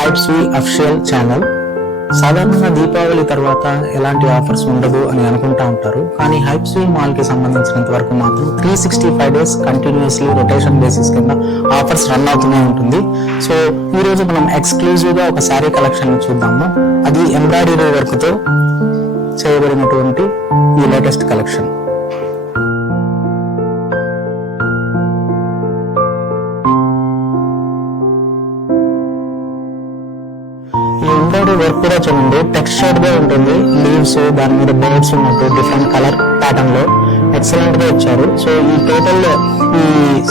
హైప్స్వి official channel. సాధారణంగా దీపావళి తర్వాత ఎలాంటి ఆఫర్స్ ఉండదు అని అనుకుంటా ఉంటారు, కానీ హైప్స్వి మాల్ కి సంబంధించినంత వరకు మాత్రం 365 days కంటిన్యూస్లీ రొటేషన్ బేసిస్ కింద ఆఫర్స్ రన్ అవుతూనే ఉంటుంది. సో ఈ రోజు మనం ఎక్స్క్లూజివ్ గా ఒక శారీ కలెక్షన్ చూద్దాము. అది ఎంబ్రాయిడరీ వర్క్ తో చేయబడినటువంటి ఈ లేటెస్ట్ కలెక్షన్. ఎంబ్రాయిడరీ వర్క్ కూడా చూడండి, టెక్స్చర్డ్ గా ఉంటుంది. లీవ్స్, దాని మీద బర్డ్స్ ఉన్నట్టు డిఫరెంట్ కలర్ ప్యాటర్న్ లో ఎక్సలెంట్ గా ఇచ్చారు. సో ఈ టోటల్ ఈ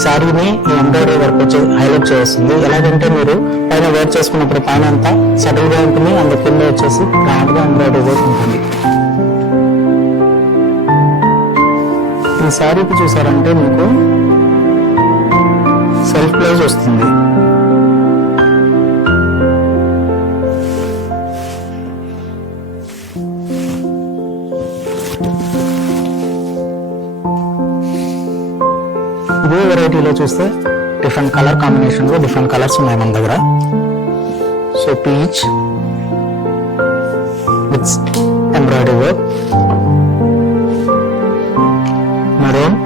శారీని ఈ ఎంబ్రాయిడరీ వర్క్ వచ్చి హైలైట్ చేస్తుంది. ఎలాగంటే మీరు పైన వేర్ చేసుకున్నప్పుడు పైన అంతా సటిల్ గా ఉంటుంది, అంత కింద వచ్చేసి గ్రాండ్ గా ఎంబ్రాయిడరీ వర్క్ ఉంటుంది. ఈ శారీకి చూసారంటే మీకు సెల్ఫ్ ప్లేస్ వస్తుంది. ఇదే వెరైటీలో చూస్తే డిఫరెంట్ కలర్ కాంబినేషన్ లో డిఫరెంట్ కలర్స్ ఉన్నాయి మన దగ్గర. So peach with embroidery work, maroon,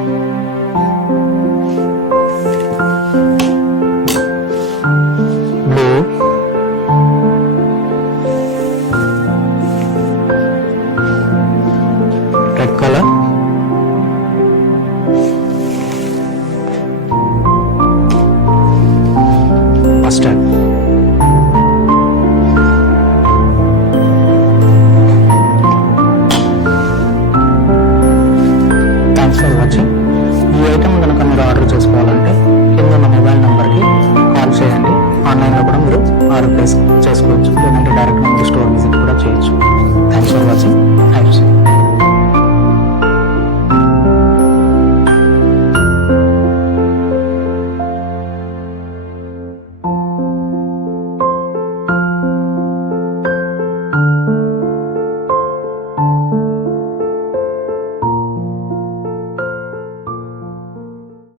blue, red colour, mustard. Thanks for watching. ఈ ఐటమ్ కనుక మీరు ఆర్డర్ చేసుకోవాలంటే కింద ఉన్న మొబైల్ నెంబర్కి కాల్ చేయండి. ఆన్లైన్లో కూడా మీరు ఆర్డర్ ప్లేస్ చేసుకోవచ్చు, లేదంటే డైరెక్ట్ స్టోర్ విజిట్ కూడా చేయొచ్చు.